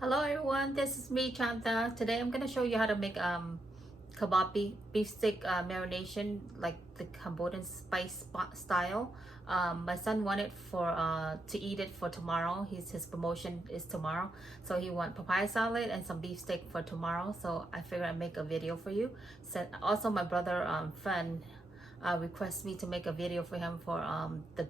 Hello everyone, this is me Chanta. Today I'm gonna show you how to make kebab beef stick marination, like the Cambodian spice style. My son wanted for to eat it for tomorrow. His promotion is tomorrow, so he want papaya salad and some beef steak for tomorrow. So I figured I'd make a video for you. So also my brother friend requests me to make a video for him for the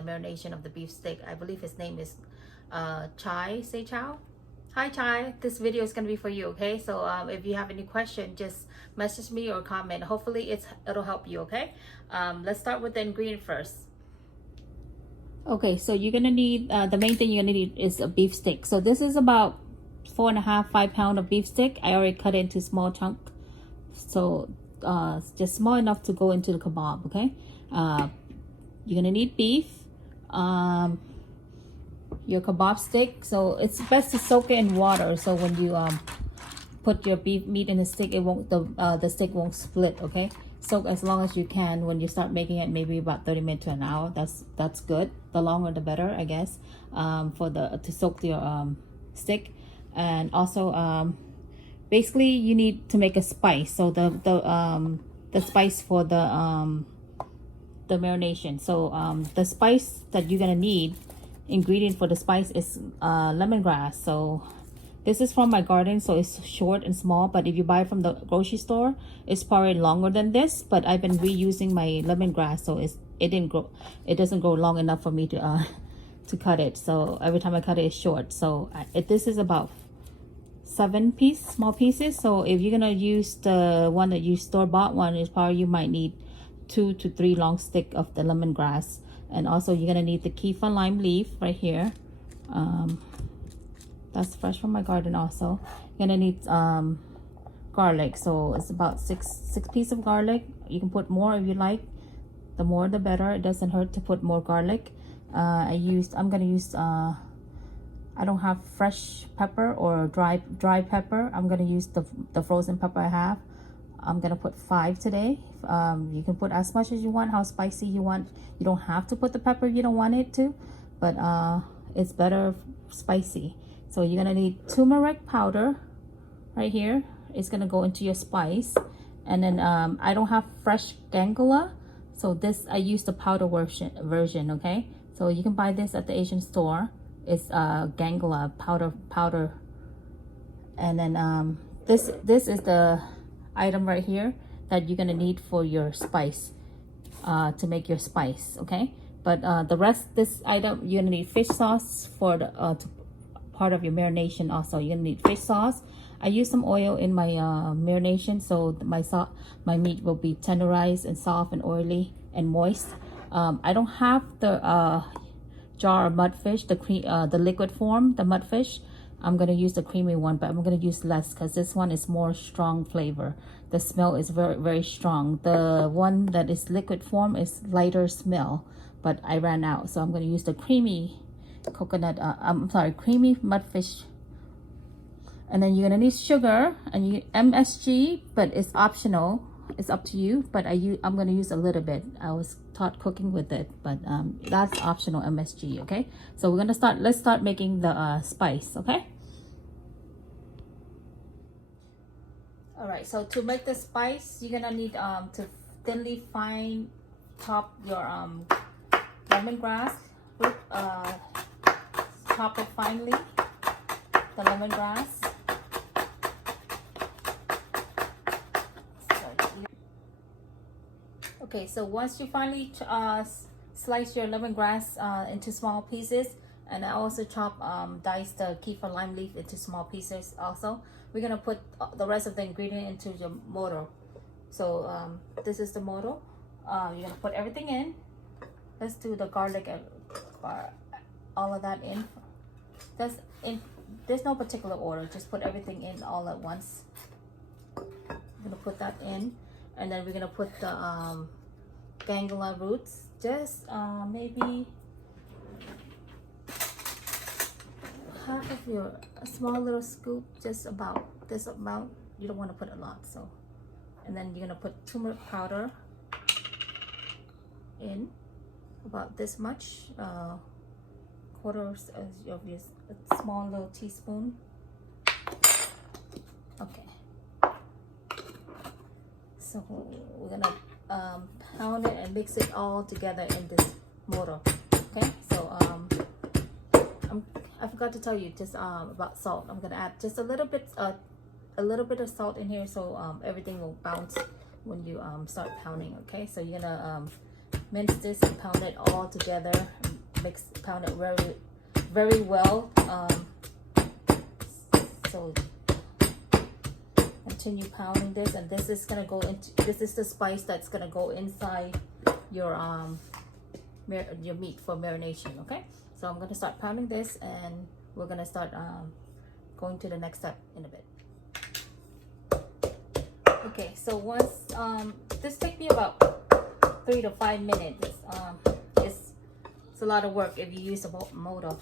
marination of the beef steak. I believe his name is Chai Say Chow. Hi Chai, this video is gonna be for you, okay? So if you have any question, just message me or comment. Hopefully it'll help you, okay? Let's start with the ingredient first. Okay, so you're gonna need the main thing you're gonna need is a beef stick. So this is about 4.5 5 pound of beef stick. I already cut it into small chunk, so just small enough to go into the kebab. Okay, you're gonna need beef, your kebab stick. So it's best to soak it in water, so when you put your beef meat in the stick, it won't the stick won't split. Okay, soak as long as you can. When you start making it, maybe about 30 minutes to an hour. That's good. The longer the better, I guess, for to soak your stick. And also basically you need to make a spice. So the spice for the marination. So the spice that you're gonna need, ingredient for the spice, is lemongrass. So this is from my garden, so it's short and small, but if you buy from the grocery store, it's probably longer than this. But I've been reusing my lemongrass, so it doesn't grow long enough for me to to cut it. So every time I cut it, it's short. So this is about 7 small pieces. So if you're gonna use the one that you store-bought one, is probably you might need 2 to 3 long stick of the lemongrass. And also you're gonna need the Kaffir lime leaf right here. That's fresh from my garden. Also you're gonna need garlic. So it's about six pieces of garlic. You can put more if you like. The more the better. It doesn't hurt to put more garlic. I'm gonna use I don't have fresh pepper or dry pepper. I'm gonna use the frozen pepper I have. I'm gonna put 5 today. You can put as much as you want, how spicy you want. You don't have to put the pepper if you don't want it to, but it's better spicy. So you're gonna need turmeric powder right here. It's gonna go into your spice. And then I don't have fresh Galanga, so this I use the powder version. Okay, so you can buy this at the Asian store. It's Galanga powder. And then this is the item right here that you're gonna need for your spice, to make your spice. Okay, but the rest, this item, you're gonna need fish sauce for the part of your marination. Also you're gonna need fish sauce. I use some oil in my marination, so my meat will be tenderized and soft and oily and moist. I don't have the jar of mudfish, the liquid form, the mudfish. I'm gonna use the creamy one, but I'm gonna use less because this one is more strong flavor. The smell is very strong. The one that is liquid form is lighter smell, but I ran out, so I'm gonna use the creamy coconut. Creamy mudfish. And then you're gonna need sugar and MSG, but it's optional. It's up to you, but I'm gonna use a little bit. I was taught cooking with it, but that's optional, MSG. Okay, so let's start making the spice. Okay, all right, so to make the spice, you're gonna need to thinly fine chop your lemongrass. Chop it finely, the lemongrass. Okay, so once you finally slice your lemongrass into small pieces, and I also dice the Kaffir lime leaf into small pieces also, we're gonna put the rest of the ingredient into the mortar. So this is the mortar. You're gonna put everything in. Let's do the garlic, all of that in. There's no particular order, just put everything in all at once. I'm gonna put that in. And then we're gonna put the Galanga roots, just maybe half of a small little scoop, just about this amount. You don't want to put a lot. So, and then you're gonna put turmeric powder in, about this much, quarters of a small little teaspoon. So we're gonna pound it and mix it all together in this mortar. Okay, so I forgot to tell you just about salt. I'm gonna add just a little bit of salt in here, so everything will bounce when you start pounding. Okay, so you're gonna mince this and pound it all together. Pound it very well. So continue pounding this, and this is gonna go into, this is the spice that's gonna go inside your meat for marination. Okay, so I'm gonna start pounding this, and we're gonna start going to the next step in a bit. Okay, so once this take me about 3 to 5 minutes. It's a lot of work if you use a mortar.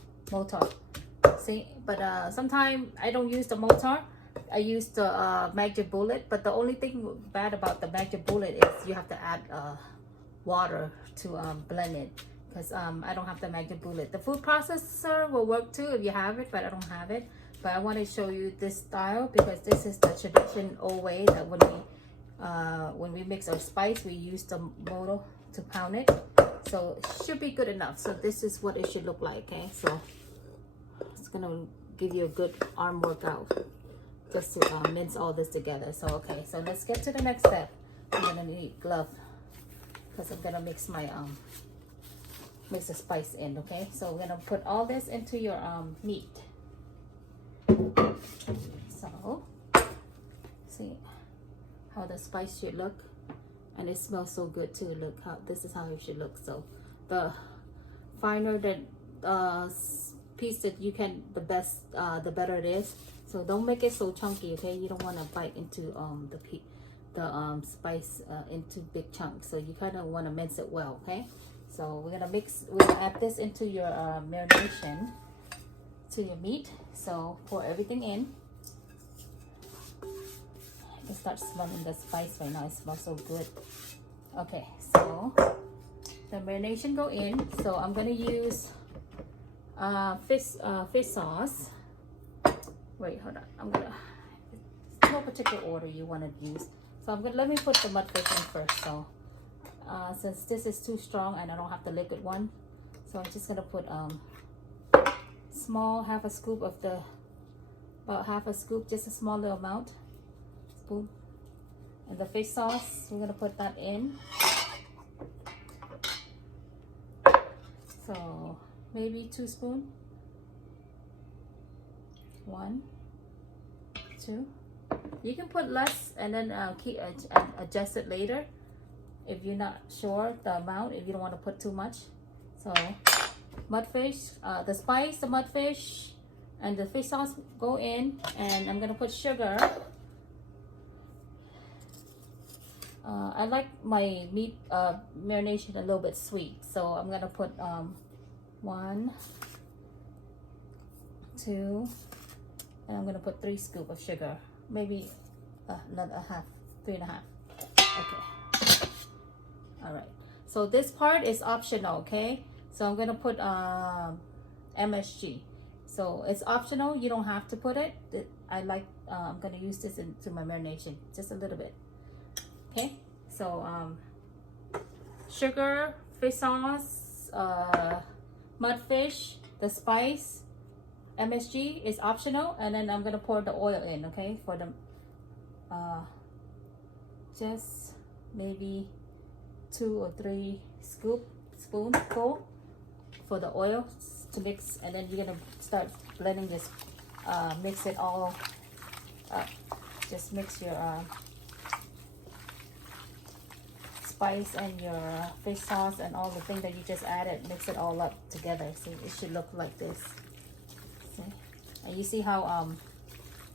See, but sometimes I don't use the mortar. I use the magic bullet. But the only thing bad about the magic bullet is you have to add water to blend it, because I don't have the magic bullet. The food processor will work too if you have it, but I don't have it. But I want to show you this style because this is the traditional old way that when we mix our spice, we use the mortar to pound it. So it should be good enough. So this is what it should look like. Okay, so it's gonna give you a good arm workout just to mince all this together. So okay, so let's get to the next step. I'm gonna need glove because I'm gonna mix my mix the spice in. Okay, so we're gonna put all this into your meat. So see how the spice should look, and it smells so good too. Look how this is how it should look. So the finer the piece that you can, the better it is. So don't make it so chunky. Okay, you don't want to bite into the spice into big chunks. So you kind of want to mince it well. Okay, so we're gonna add this into your marination, to your meat. So pour everything in. I can start smelling the spice right now. It smells so good. Okay, so the marination go in. So I'm gonna use fish sauce. Wait, hold on. There's no particular order you want to use. So let me put the mudfish in first. So since this is too strong and I don't have the liquid one, so I'm just gonna put small half a scoop of about half a scoop, just a small little amount, spoon. And the fish sauce, we're gonna put that in. So maybe 2 spoons. 1, 2. You can put less and then adjust it later if you're not sure the amount, if you don't want to put too much. So mudfish, the spice, the mudfish, and the fish sauce go in, and I'm gonna put sugar. I like my meat marination a little bit sweet, so I'm gonna put 1, 2, and I'm gonna put 3 scoops of sugar, maybe another half, 3.5. Okay. All right. So this part is optional. Okay. So I'm gonna put MSG. So it's optional. You don't have to put it. I'm gonna use this into my marination, just a little bit. Okay. So sugar, fish sauce, mudfish, the spice, MSG is optional, and then I'm gonna pour the oil in. Okay, for the just maybe 2 or 3 spoonful for the oil to mix, and then you're gonna start blending this. Mix it all up. Just mix your spice and your fish sauce and all the things that you just added. Mix it all up together. So it should look like this. See? And you see how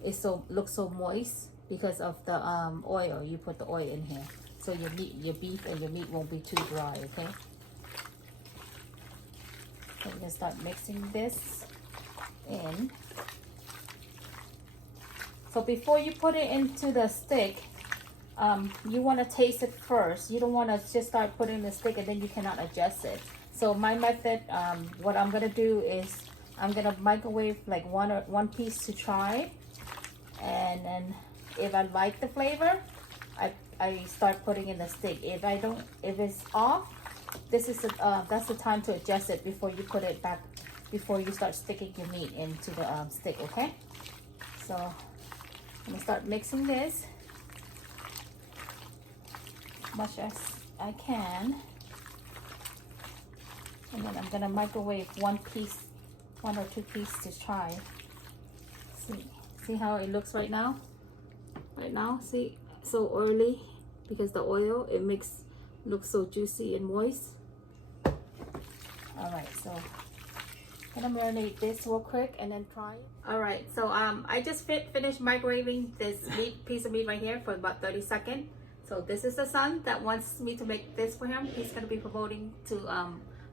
it looks so moist because of the oil. You put the oil in here, so your beef and your meat won't be too dry. Okay. So we're gonna start mixing this in. So before you put it into the stick, you want to taste it first. You don't want to just start putting the stick and then you cannot adjust it. So my method, what I'm gonna do is I'm gonna microwave like one piece to try, and then if I like the flavor, I start putting in the stick. If it's off, this is that's the time to adjust it before you put it back, before you start sticking your meat into the stick. Okay, so I'm gonna start mixing this much as I can, and then I'm gonna microwave one or two pieces to try. See how it looks right now? See, so oily because the oil, it looks so juicy and moist. All right, so I'm gonna marinate this real quick and then try it. All right, so I just finished microwaving this piece of meat right here for about 30 seconds. So this is the son that wants me to make this for him. He's gonna be promoting to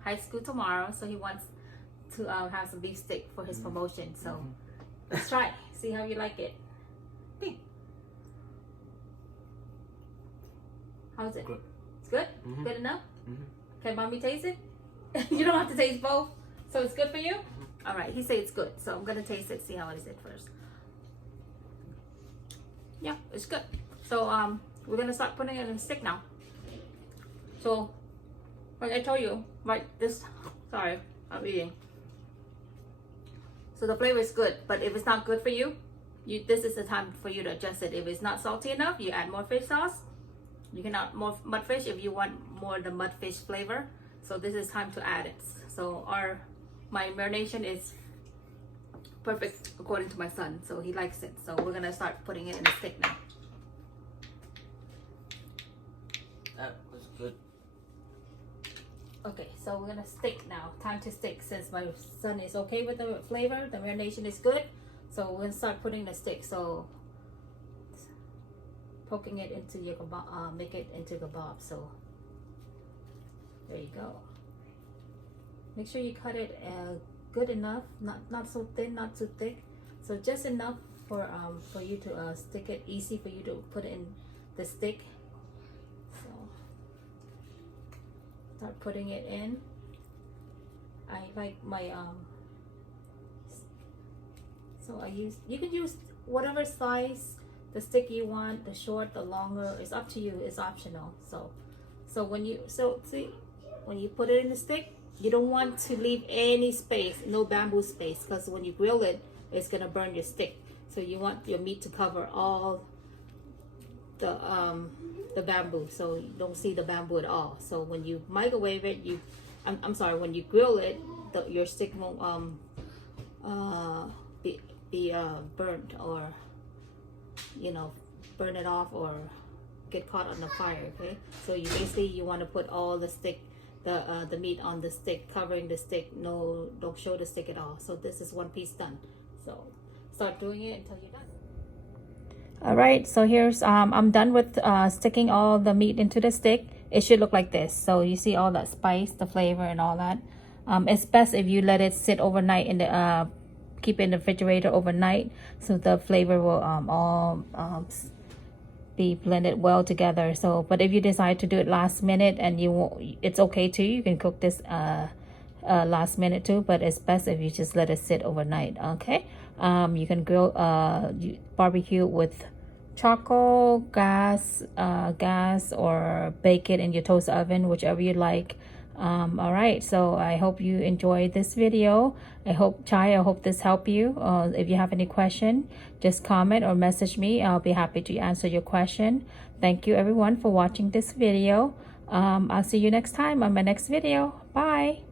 high school tomorrow, so he wants to have some beef steak for his promotion. So let's try. See how you like it. How's it? Good. It's good? Good enough? Can mommy taste it? You don't have to taste both. So it's good for you? All right, he said it's good. So I'm gonna taste it, see how it is at first. Yeah, it's good. So we're gonna start putting it in a stick now. So like I told you, right, sorry, I'm eating. So the flavor is good, but if it's not good for you, this is the time for you to adjust it. If it's not salty enough, you add more fish sauce. You can add more mudfish if you want more the mudfish flavor. So this is time to add it. So my marination is perfect according to my son. So he likes it. So we're gonna start putting it in the stick now. That was good. Okay, so we're gonna stick now. Time to stick. Since my son is okay with the flavor, the marination is good. So we're gonna start putting the stick. So poking it into your kebab, make it into kebab. So there you go. Make sure you cut it good enough, not so thin, not too thick. So just enough for you to stick it, easy for you to put it in the stick. So start putting it in. I like my so you can use whatever size the stick you want, the short, the longer, it's up to you, it's optional. So when you put it in the stick, you don't want to leave any space, no bamboo space, because when you grill it, it's gonna burn your stick. So you want your meat to cover all the bamboo, so you don't see the bamboo at all. So when you microwave it, I'm sorry, when you grill it, your stick won't be burnt, or burn it off or get caught on the fire. Okay, so you want to put all the stick, the meat on the stick, covering the stick. No, don't show the stick at all. So this is one piece done. So start doing it until you're done. All right, so here's I'm done with sticking all the meat into the stick. It should look like this. So you see all that spice, the flavor, and all that. It's best if you let it sit overnight in the keep it in the refrigerator overnight, so the flavor will all be blended well together. So but if you decide to do it last minute, and it's okay too, you can cook this last minute too, but it's best if you just let it sit overnight. Okay, you can grill barbecue with charcoal, gas, or bake it in your toaster oven, whichever you like. All right, so I hope you enjoyed this video. I hope this helped you. If you have any question, just comment or message me. I'll be happy to answer your question. Thank you everyone for watching this video. I'll see you next time on my next video. Bye.